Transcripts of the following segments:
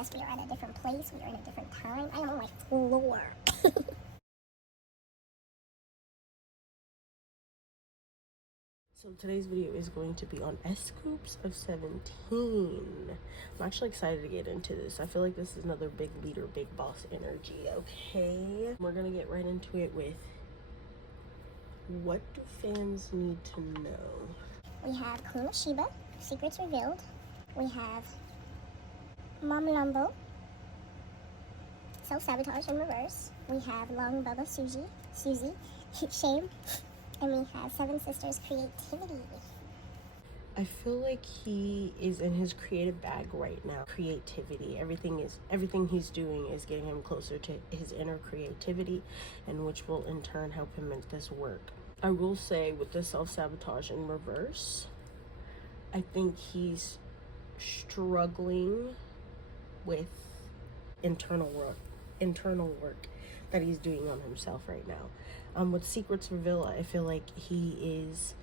yes, we are at a different place. We are in a different time. I am on my floor. So today's video is going to be on S.Coups of 17. I'm actually excited to get into this. I feel like this is another big leader, big boss energy, okay? We're gonna get right into it with what do fans need to know? We have Queen of Sheba, Secrets Revealed. We have Mom Lumbo, Self-Sabotage in Reverse. We have Long Bubba Susie, Shame. And we have Seven Sisters Creativity. I feel like he is in his creative bag right now. Creativity, everything he's doing is getting him closer to his inner creativity, and which will in turn help him make this work. I will say with the self-sabotage in reverse, I think he's struggling with internal work that he's doing on himself right now. With Secrets Revealed, I feel like he is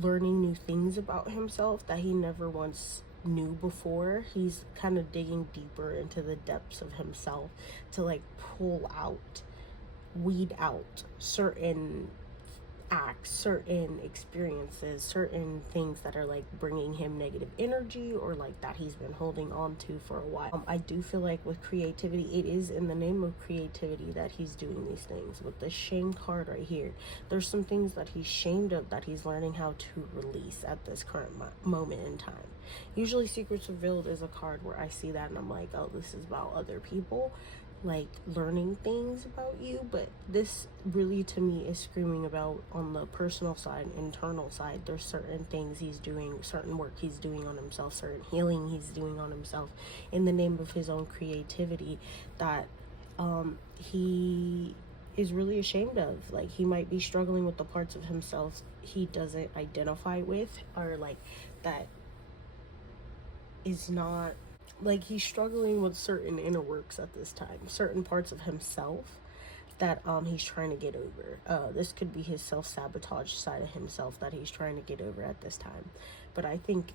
learning new things about himself that he never once knew before. He's kind of digging deeper into the depths of himself to like weed out certain acts, certain experiences, certain things that are like bringing him negative energy or like that he's been holding on to for a while. I do feel like with creativity, it is in the name of creativity that he's doing these things. With the shame card right here, there's some things that he's shamed of that he's learning how to release at this current moment in time. Usually Secrets Revealed is a card where I see that and I'm like, oh, this is about other people, like learning things about you, but this really to me is screaming about on the personal side, internal side. There's certain things he's doing, certain work he's doing on himself, certain healing he's doing on himself in the name of his own creativity that he is really ashamed of. Like he might be struggling with the parts of himself he doesn't identify with, or like that is not, like he's struggling with certain inner works at this time, certain parts of himself that he's trying to get over. This could be his self-sabotage side of himself that he's trying to get over at this time. But I think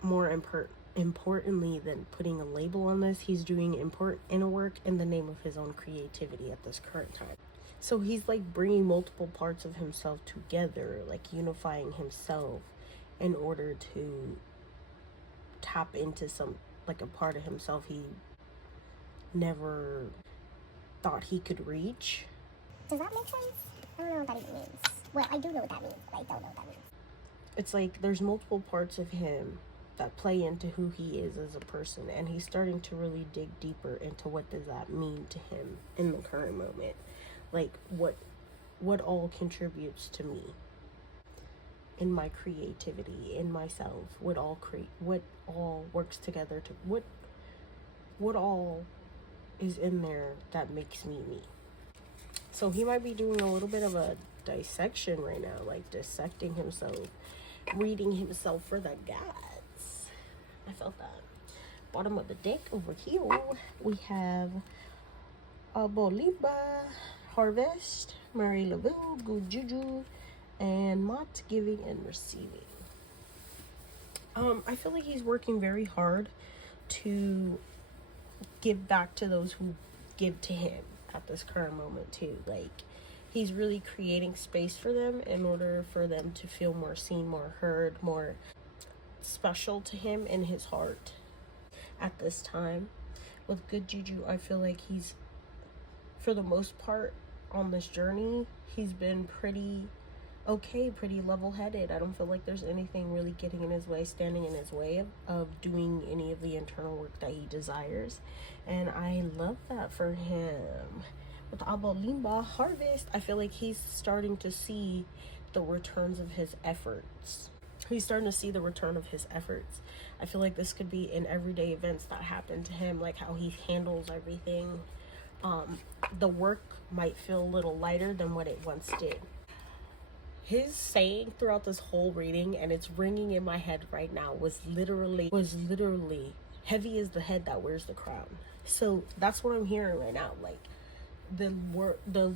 more importantly than putting a label on this, he's doing important inner work in the name of his own creativity at this current time. So he's like bringing multiple parts of himself together, like unifying himself in order to tap into some, like a part of himself he never thought he could reach. Does that make sense? I don't know what that even means. Well, I do know what that means, but I don't know what that means. It's like there's multiple parts of him that play into who he is as a person, and he's starting to really dig deeper into what does that mean to him in the current moment. Like what all contributes to me in my creativity, in myself, what all works together to what all is in there that makes me me. So he might be doing a little bit of a dissection right now, like dissecting himself, reading himself for the gods. I felt that. Bottom of the deck over here, we have Abolimba, Harvest, Mary LaVille, Good Juju, and Mott, Giving and Receiving. I feel like he's working very hard to give back to those who give to him at this current moment too. Like he's really creating space for them in order for them to feel more seen, more heard, more special to him in his heart at this time. With Good Juju, I feel like he's, for the most part on this journey, he's been pretty okay, pretty level-headed. I don't feel like there's anything really getting in his way, standing in his way of doing any of the internal work that he desires, and I love that for him. With Abolimba, Harvest, I feel like he's starting to see the returns of his efforts. He's starting to see the return of his efforts. I feel like this could be in everyday events that happen to him, like how he handles everything. The work might feel a little lighter than what it once did. His saying throughout this whole reading, and it's ringing in my head right now, was literally heavy is the head that wears the crown. So that's what I'm hearing right now. Like the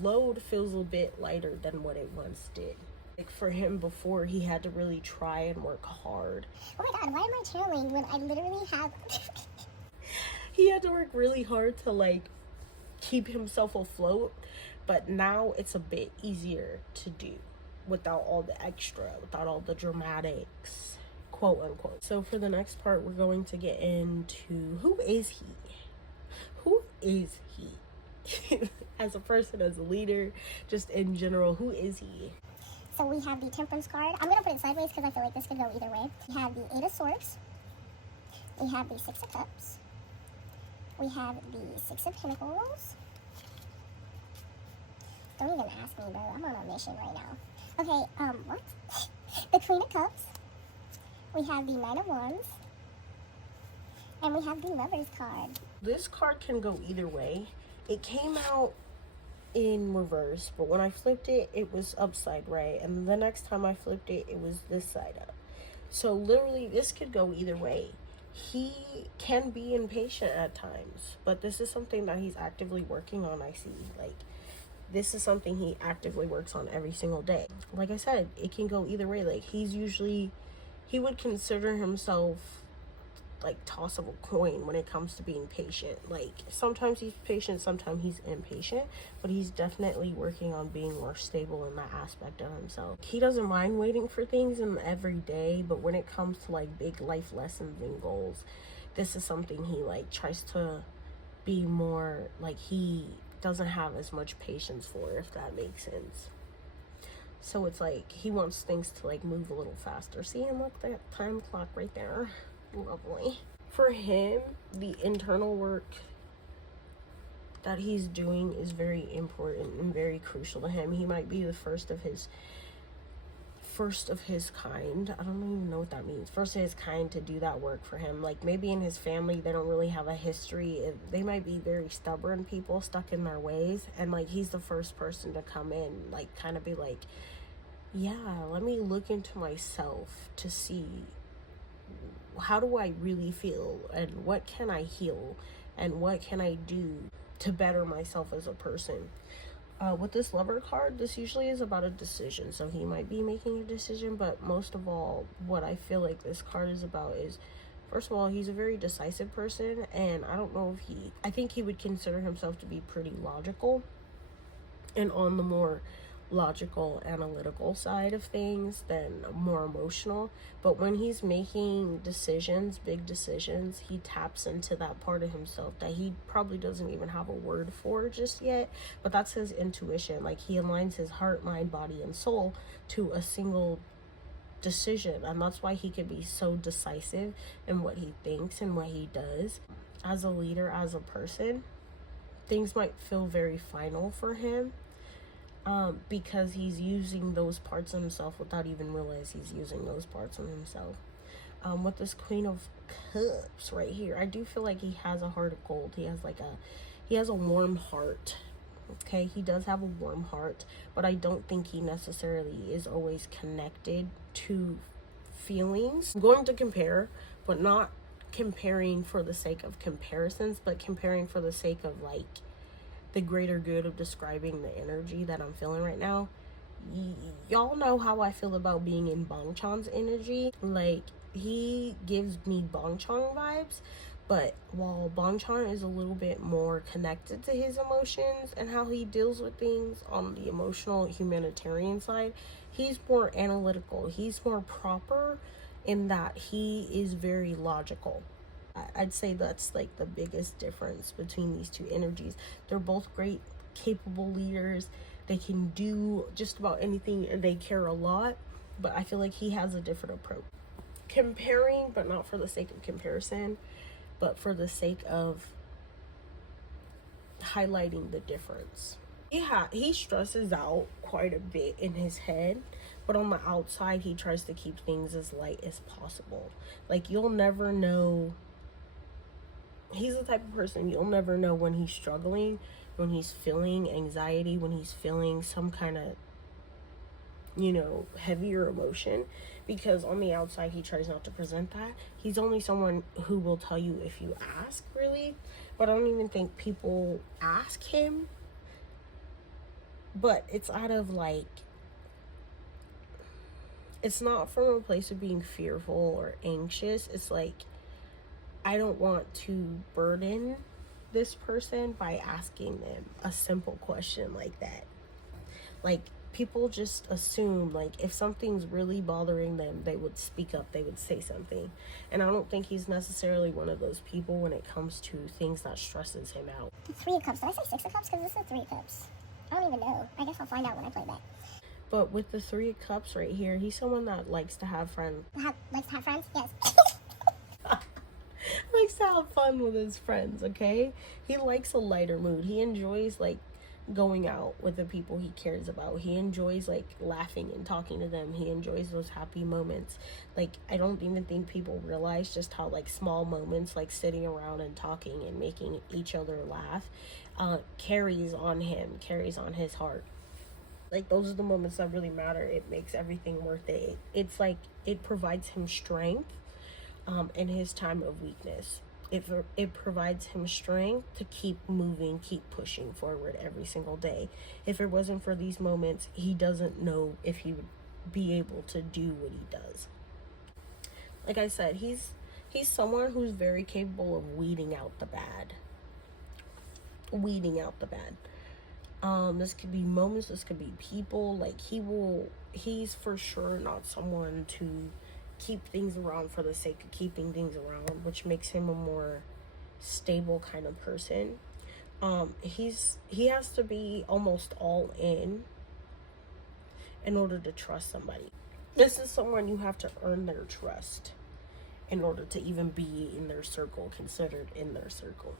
load feels a bit lighter than what it once did. Like for him before, he had to really try and work hard. Oh my god, why am I channeling when I literally have he had to work really hard to like keep himself afloat, but now it's a bit easier to do without all the extra, without all the dramatics, quote unquote. So for the next part, we're going to get into who is he? Who is he? As a person, as a leader, just in general, who is he? So we have the Temperance card. I'm going to put it sideways because I feel like this could go either way. We have the Eight of Swords. We have the Six of Cups. We have the Six of Pentacles. Don't even ask me, bro. I'm on a mission right now. Okay, what? The Queen of Cups. We have the Knight of Wands. And we have the Lovers card. This card can go either way. It came out in reverse, but when I flipped it, it was upside right. And the next time I flipped it, it was this side up. So literally, this could go either way. He can be impatient at times, but this is something that he's actively working on, I see. Like, this is something he actively works on every single day. Like I said, it can go either way. Like, he would consider himself like toss of a coin when it comes to being patient. Like, sometimes he's patient, sometimes he's impatient, but he's definitely working on being more stable in that aspect of himself. He doesn't mind waiting for things in every day, but when it comes to like big life lessons and goals, this is something he like tries to be more like, he doesn't have as much patience for, if that makes sense. So it's like he wants things to like move a little faster. See, and look, that time clock right there. Lovely. For him, the internal work that he's doing is very important and very crucial to him. He might be the first of his kind. I don't even know what that means. First of his kind to do that work for him. Like, maybe in his family they don't really have a history. They might be very stubborn people stuck in their ways, and like he's the first person to come in, like kind of be like, yeah, let me look into myself to see how do I really feel, and what can I heal, and what can I do to better myself as a person. With this Lover card, this usually is about a decision, so he might be making a decision, but most of all, what I feel like this card is about is, first of all, he's a very decisive person, and I think he would consider himself to be pretty logical and on the more logical, analytical side of things than more emotional. But when he's making decisions, big decisions, he taps into that part of himself that he probably doesn't even have a word for just yet, but that's his intuition. Like, he aligns his heart, mind, body, and soul to a single decision, and that's why he can be so decisive in what he thinks and what he does. As a leader, as a person, things might feel very final for him, because he's using those parts of himself without even realize he's using those parts of himself. With this Queen of Cups right here, I do feel like he has a heart of gold. He has a warm heart. Okay, he does have a warm heart, but I don't think he necessarily is always connected to feelings. I'm going to compare, but not comparing for the sake of comparisons, but comparing for the sake of like the greater good of describing the energy that I'm feeling right now. Y'all know how I feel about being in Bang Chan's energy. Like, he gives me Bang Chan vibes, but while Bang Chan is a little bit more connected to his emotions and how he deals with things on the emotional humanitarian side, he's more analytical. He's more proper in that he is very logical. I'd say that's like the biggest difference between these two energies. They're both great, capable leaders. They can do just about anything and they care a lot, but I feel like he has a different approach. Comparing, but not for the sake of comparison, but for the sake of highlighting the difference. He stresses out quite a bit in his head, but on the outside he tries to keep things as light as possible. Like, you'll never know. He's the type of person, you'll never know when he's struggling, when he's feeling anxiety, when he's feeling some kind of, heavier emotion, because on the outside he tries not to present that. He's only someone who will tell you if you ask, really, but I don't even think people ask him. But it's out of like, it's not from a place of being fearful or anxious. It's like, I don't want to burden this person by asking them a simple question like that. Like, people just assume, like, if something's really bothering them, they would speak up, they would say something. And I don't think he's necessarily one of those people when it comes to things that stresses him out. The Three of Cups. Did I say Six of Cups? Because this is Three of Cups. I don't even know. I guess I'll find out when I play back. But with the Three of Cups right here, he's someone that likes to have friends. Likes to have friends? Yes. Likes to have fun with his friends, okay? He likes a lighter mood. He enjoys, like, going out with the people he cares about. He enjoys, like, laughing and talking to them. He enjoys those happy moments. Like, I don't even think people realize just how, like, small moments, like sitting around and talking and making each other laugh, carries on him, carries on his heart. Like, those are the moments that really matter. It makes everything worth it. It's like, it provides him strength in his time of weakness. It provides him strength to keep moving, keep pushing forward every single day. If it wasn't for these moments, he doesn't know if he would be able to do what he does. Like I said, he's someone who's very capable of weeding out the bad. Weeding out the bad. This could be moments, this could be people. Like, he's for sure not someone to keep things around for the sake of keeping things around, which makes him a more stable kind of person. He has to be almost all in order to trust somebody. This is someone you have to earn their trust in order to even be in their circle, considered in their circle.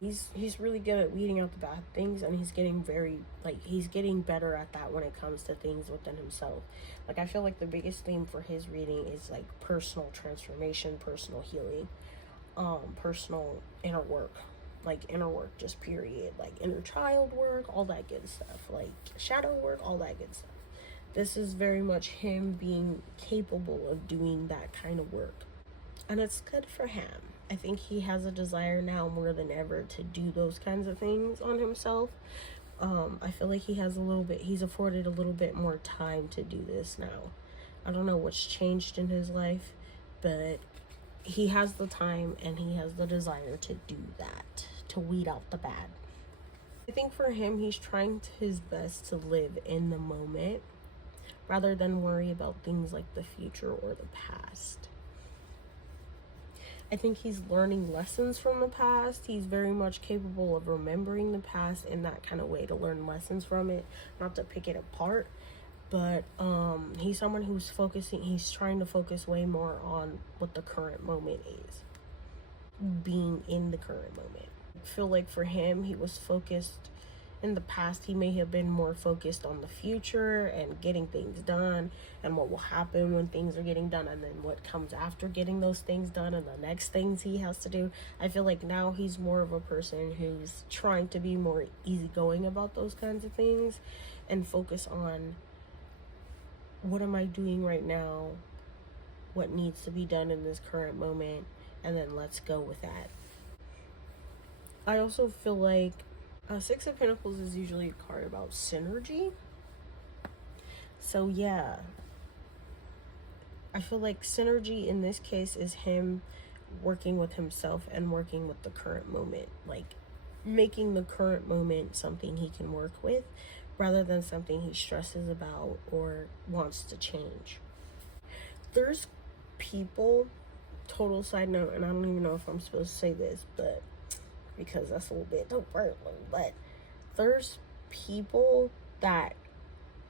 He's really good at weeding out the bad things, and he's getting better at that when it comes to things within himself. Like, I feel like the biggest theme for his reading is, like, personal transformation, personal healing, personal inner work. Like, inner work, just period. Like, inner child work, all that good stuff. Like, shadow work, all that good stuff. This is very much him being capable of doing that kind of work. And it's good for him. I think he has a desire now more than ever to do those kinds of things on himself. I feel like he's afforded a little bit more time to do this now. I don't know what's changed in his life, but he has the time and he has the desire to do that, to weed out the bad. I think for him, he's trying his best to live in the moment rather than worry about things like the future or the past. I think he's learning lessons from the past. He's very much capable of remembering the past in that kind of way, to learn lessons from it, not to pick it apart. But he's someone he's trying to focus way more on what the current moment is. Being in the current moment. I feel like for him, he was focused in the past. He may have been more focused on the future and getting things done and what will happen when things are getting done, and then what comes after getting those things done and the next things he has to do. I feel like now he's more of a person who's trying to be more easygoing about those kinds of things and focus on, what am I doing right now? What needs to be done in this current moment? And then let's go with that. I also feel like Six of Pentacles is usually a card about synergy. So yeah, I feel like synergy in this case is him working with himself and working with the current moment. Like, making the current moment something he can work with rather than something he stresses about or wants to change. There's people, total side note, and I don't even know if I'm supposed to say this, but because that's a little bit too personal, but there's people that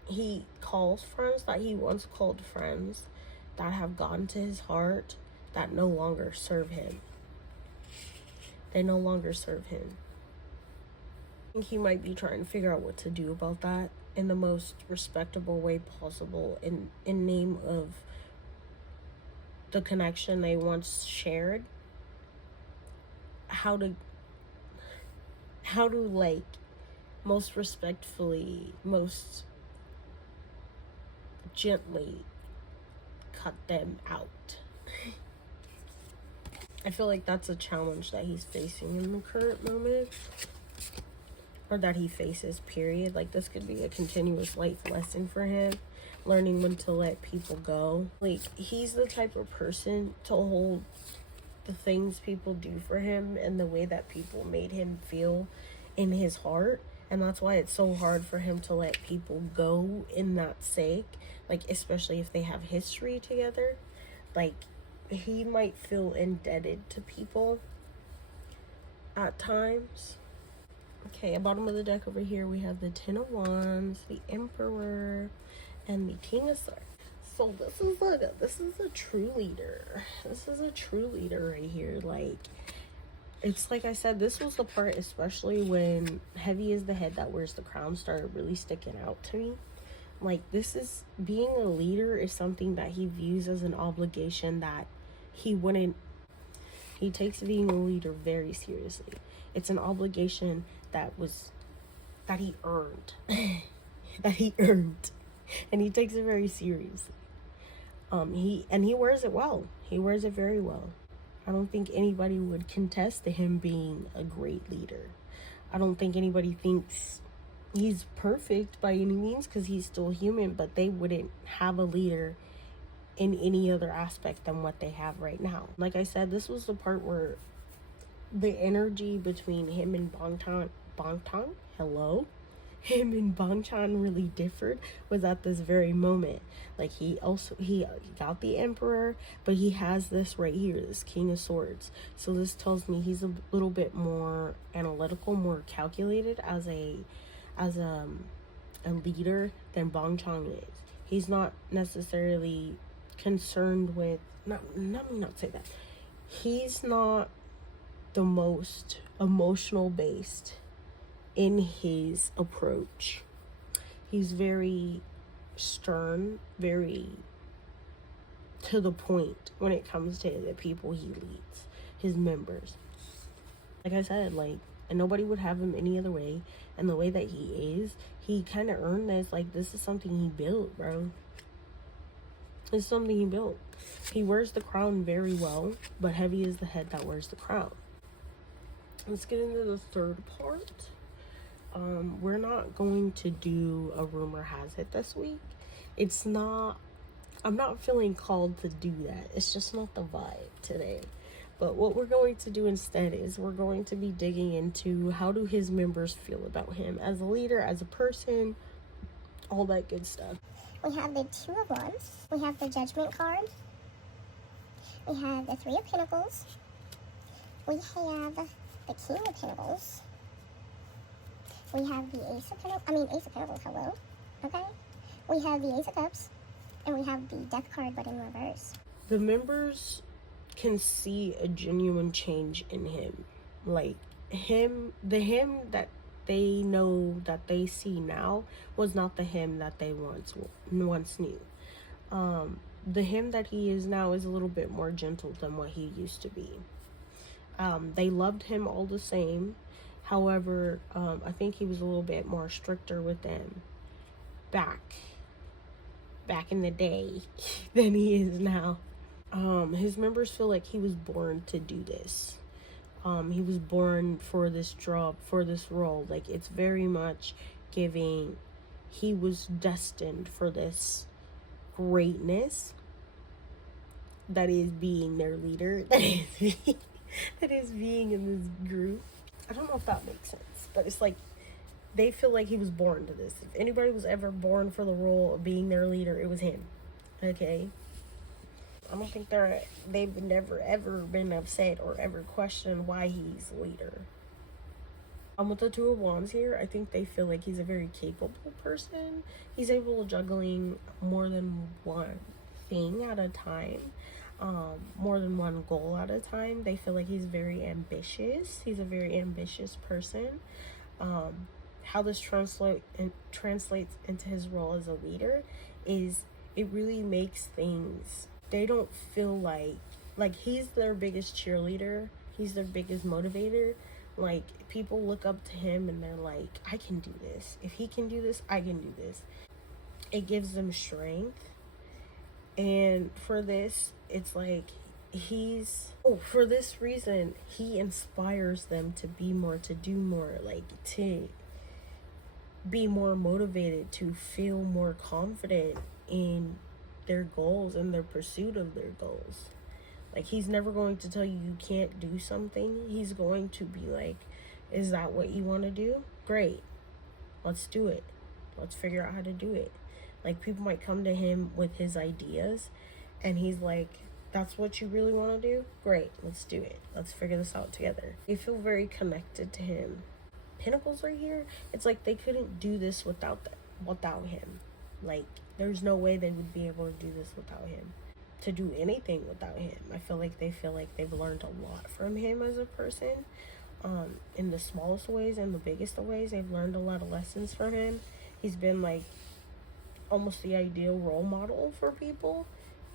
he calls friends, that he once called friends, that have gotten to his heart, that no longer serve him. They no longer serve him. I think he might be trying to figure out what to do about that in the most respectable way possible, in name of the connection they once shared. How to like most respectfully, most gently cut them out. I feel like that's a challenge that he's facing in the current moment, or that he faces, period. Like, this could be a continuous life lesson for him, learning when to let people go. Like, he's the type of person to hold the things people do for him and the way that people made him feel in his heart. And that's why it's so hard for him to let people go in that sake, like especially if they have history together. Like, he might feel indebted to people at times. Okay, bottom of the deck over here we have the Ten of Wands, the Emperor, and the King of Swords. So this is a true leader. This is a true leader right here. Like, it's like I said, this was the part, especially when heavy is the head that wears the crown, started really sticking out to me. Like, this is, being a leader is something that he views as an obligation that he takes being a leader very seriously. It's an obligation that he earned. That he earned. And he takes it very seriously. He wears it well. He wears it very well. I don't think anybody would contest to him being a great leader. I don't think anybody thinks he's perfect by any means, because he's still human, but they wouldn't have a leader in any other aspect than what they have right now. Like I said, this was the part where the energy between him and him and Bangchan really differed, was at this very moment. Like, he got the Emperor, but he has this right here, this King of Swords. So this tells me he's a little bit more analytical, more calculated as a leader than Bangchan is. He's not necessarily concerned with, let me not say that. He's not the most emotional based in his approach. He's very stern, very to the point when it comes to the people he leads, his members. Like I said, like, and nobody would have him any other way. And the way that he is, he kind of earned this. Like, this is something he built, bro. It's something he built. He wears the crown very well, but heavy is the head that wears the crown. Let's get into the third part. We're not going to do a rumor has it this week. I'm not feeling called to do that. It's just not the vibe today. But what we're going to do instead is we're going to be digging into how do his members feel about him as a leader, as a person, all that good stuff. We have the Two of Wands. We have the Judgment card. We have the Three of Pentacles. We have the King of Pentacles. We have the Ace of Pentacles, hello. Okay. We have the Ace of Cups. And we have the Death card, but in reverse. The members can see a genuine change in him. Like, the him that they know that they see now was not the him that they once knew. The him that he is now is a little bit more gentle than what he used to be. They loved him all the same. However, I think he was a little bit more stricter with them back in the day than he is now. His members feel like he was born to do this. He was born for this job, for this role. Like, it's very much giving, he was destined for this greatness that is being their leader, that is being in this group. I don't know if that makes sense, but it's like they feel like he was born to this. If anybody was ever born for the role of being their leader, it was him. Okay? I don't think they've never ever been upset or ever questioned why he's leader. With the Two of Wands here, I think they feel like he's a very capable person. He's able to juggling more than one thing at a time, more than one goal at a time. They feel like he's very ambitious. He's a very ambitious person. How this translates into his role as a leader is it really makes things, they don't feel like he's their biggest cheerleader. He's their biggest motivator. Like, people look up to him and they're like, I can do this. If he can do this, I can do this. It gives them strength. And for this, it's like for this reason, he inspires them to be more, to do more, like to be more motivated, to feel more confident in their goals and their pursuit of their goals. Like, he's never going to tell you you can't do something. He's going to be like, is that what you want to do? Great. Let's do it. Let's figure out how to do it. Like, people might come to him with his ideas, and he's like, that's what you really want to do? Great. Let's do it. Let's figure this out together. They feel very connected to him. Pentacles right here. It's like they couldn't do this without him. Like, there's no way they would be able to do this without him. To do anything without him. I feel like they've learned a lot from him as a person. In the smallest ways and the biggest of ways, they've learned a lot of lessons from him. He's been like almost the ideal role model for people,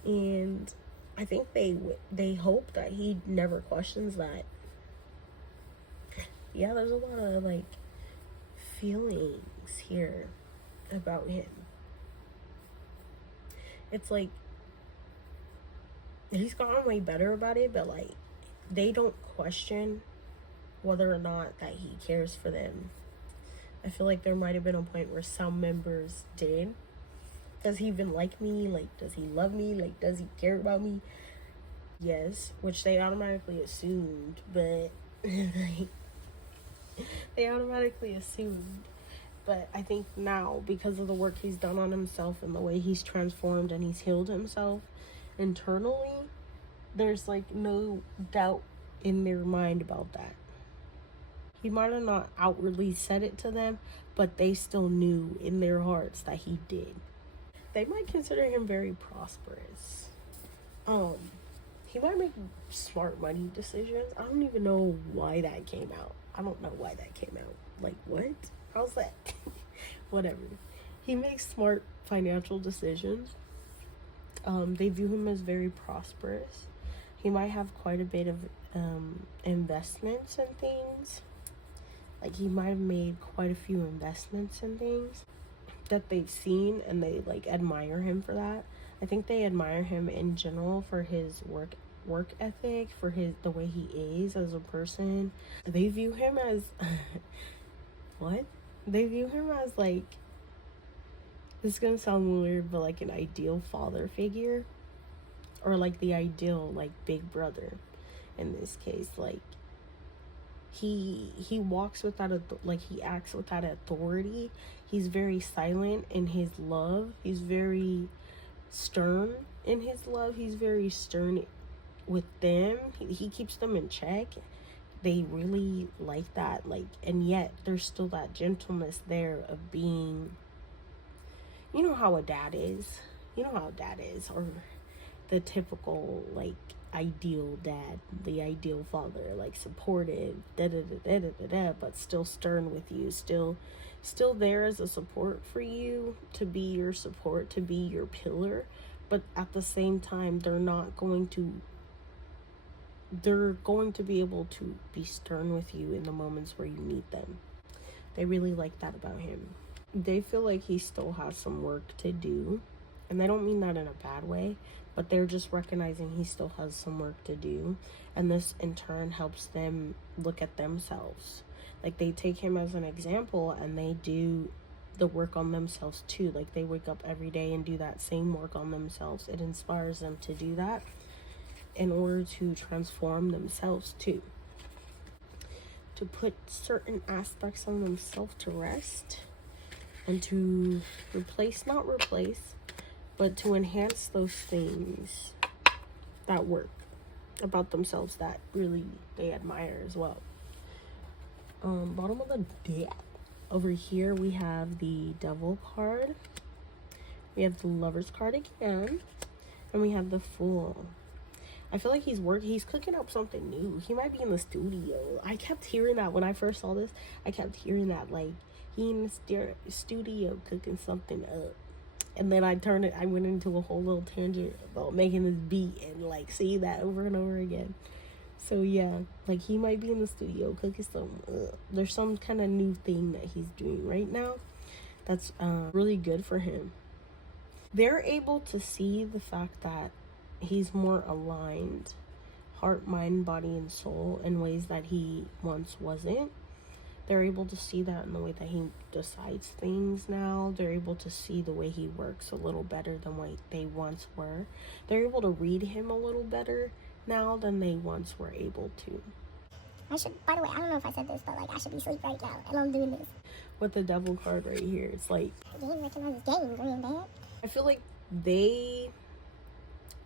and I think they hope that he never questions that. Yeah, there's a lot of like feelings here about him. It's like he's gotten way better about it, but like they don't question whether or not that he cares for them. I feel like there might have been a point where some members did. Does he even like me? Like, does he love me? Like, does he care about me? Yes, which they automatically assumed, but like, they automatically assumed. But I think now, because of the work he's done on himself and the way he's transformed and he's healed himself internally, there's like no doubt in their mind about that. He might have not outwardly said it to them, but they still knew in their hearts that he did. They might consider him very prosperous. He might make smart money decisions. I don't even know why that came out. I don't know why that came out. Like, what? How's that? Whatever. He makes smart financial decisions. They view him as very prosperous. He might have quite a bit of investments and things. Like, he might have made quite a few investments in things that they've seen, and they like admire him for that. I think they admire him in general for his work ethic, for the way he is as a person. They view him as what? They view him as like, this is gonna sound weird, but like an ideal father figure, or like the ideal like big brother in this case. Like, he walks without he acts without authority. He's very silent in his love. He's very stern in his love. He's very stern with them. He keeps them in check. They really like that. Like, and yet there's still that gentleness there of being, you know how a dad is. You know how a dad is, or the typical like ideal dad, the ideal father, like supportive, but still stern with you, still there as a support for you, to be your support, to be your pillar, but at the same time they're going to be able to be stern with you in the moments where you need them. They really like that about him. They feel like he still has some work to do, and they don't mean that in a bad way, but they're just recognizing he still has some work to do, and this in turn helps them look at themselves. Like, they take him as an example, and they do the work on themselves too. Like, they wake up every day and do that same work on themselves. It inspires them to do that in order to transform themselves too, to put certain aspects of themselves to rest, and to not replace, but to enhance those things that work about themselves that really they admire as well. Bottom of the deck. Over here we have the Devil card. We have the Lover's card again. And we have the Fool. I feel like he's cooking up something new. He might be in the studio. I kept hearing that when I first saw this. I kept hearing that, like, he in the studio cooking something up. And then I went into a whole little tangent about making this beat and like see that over and over again. So yeah, like, he might be in the studio cooking there's some kind of new thing that he's doing right now that's really good for him. They're able to see the fact that he's more aligned, heart, mind, body, and soul, in ways that he once wasn't. They're able to see that in the way that he decides things now. They're able to see the way he works a little better than what they once were. They're able to read him a little better now than they once were able to. By the way, I don't know if I said this, but like I should be asleep right now, and I'm doing this. With the devil card right here, it's like, Game recognizes game, granddad. I feel like they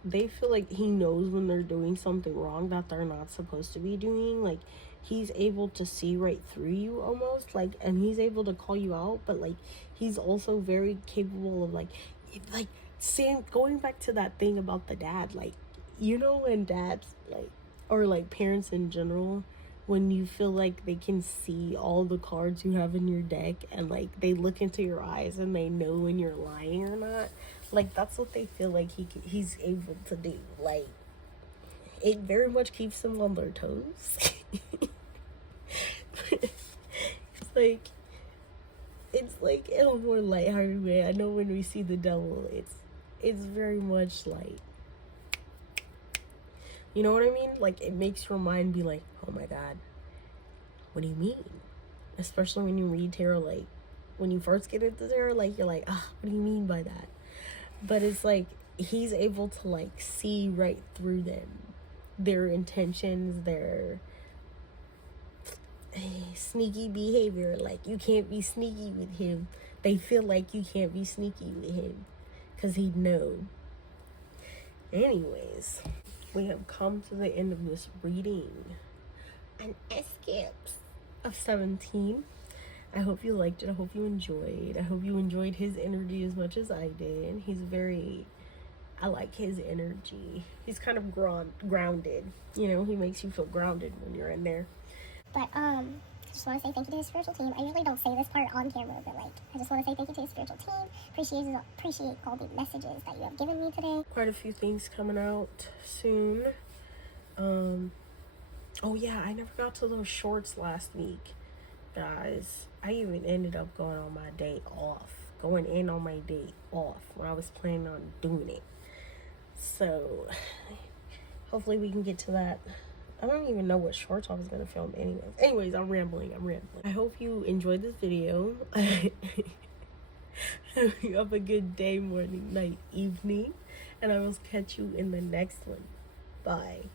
feel like he knows when they're doing something wrong that they're not supposed to be doing. Like, he's able to see right through you almost, like, and he's able to call you out, but like he's also very capable of like saying, going back to that thing about the dad, like, you know, when dads, like, or like parents in general, when you feel like they can see all the cards you have in your deck, and like they look into your eyes and they know when you're lying or not, like that's what they feel like he's able to do. Like, it very much keeps them on their toes. It's like in a more lighthearted way. I know when we see the devil, it's very much like, you know what I mean? Like, it makes your mind be like, oh my god, what do you mean? Especially when you read tarot, like, when you first get into tarot, like, you're like, what do you mean by that? But it's like, he's able to, like, see right through them. Their intentions, their sneaky behavior. Like, you can't be sneaky with him. They feel like you can't be sneaky with him, because he'd know. Anyways, we have come to the end of this reading. An S.Coups of 17. I hope you liked it. I hope you enjoyed. I hope you enjoyed his energy as much as I did. I like his energy. He's kind of grounded. You know, he makes you feel grounded when you're in there. But I just want to say thank you to his spiritual team. I usually don't say this part on camera, but like, I just want to say thank you to his spiritual team. Appreciate all the messages that you have given me today. Quite a few things coming out soon. Oh yeah, I never got to those shorts last week, guys. I even ended up going in on my day off when I was planning on doing it. So hopefully we can get to that. I don't even know what shorts I was going to film anyways. I'm rambling. I hope you enjoyed this video. You have a good day, morning, night, evening, and I will catch you in the next one. Bye.